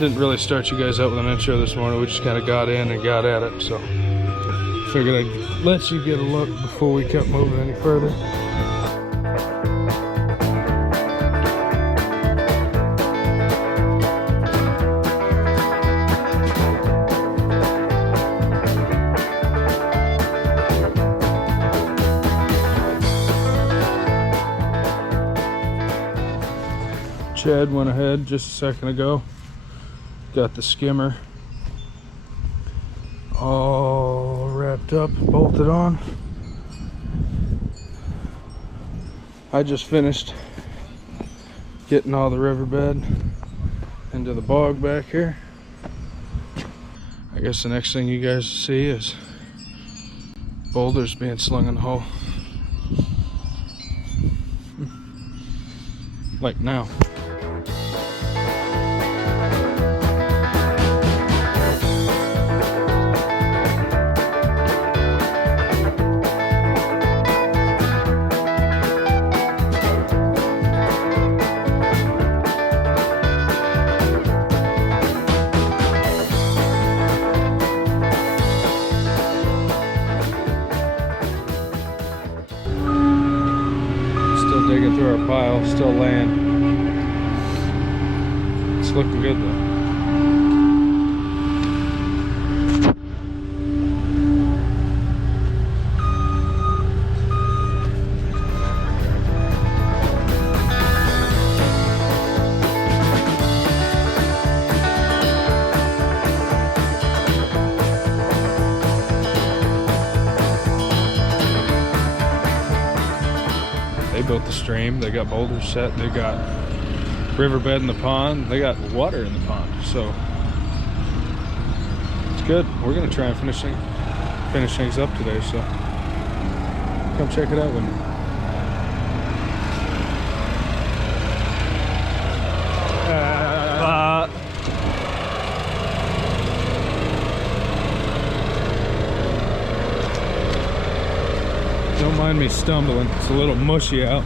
Didn't really start you guys out with an intro this morning. We just kind of got in and got at it, so figured I'd let you get a look before we kept moving any further. Chad went ahead just a second ago, got the skimmer all wrapped up, bolted on. I just finished getting all the riverbed into the bog back here. I guess the next thing you guys see is boulders being slung in the hole. Like now. Digging through our pile, still laying. It's looking good though. They built the stream, they got boulders set, they got riverbed in the pond, they got water in the pond, so it's good. We're gonna try and finish things up today, so come check it out with me. Don't mind me stumbling, it's a little mushy out.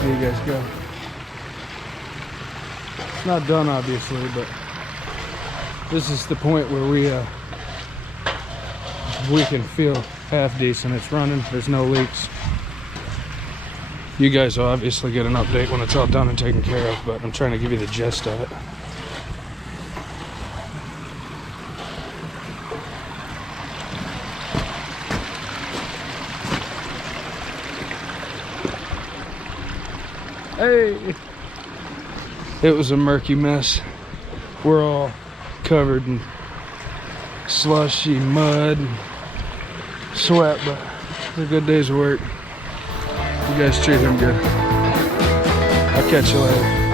There you guys go. It's not done obviously, but this is the point where we can feel half decent. It's running, there's no leaks. You guys will obviously get an update when it's all done and taken care of, but I'm trying to give you the gist of it. Hey! It was a murky mess. We're all covered in slushy mud and sweat, but it's a good day's work. You guys treat him good. I'll catch you later.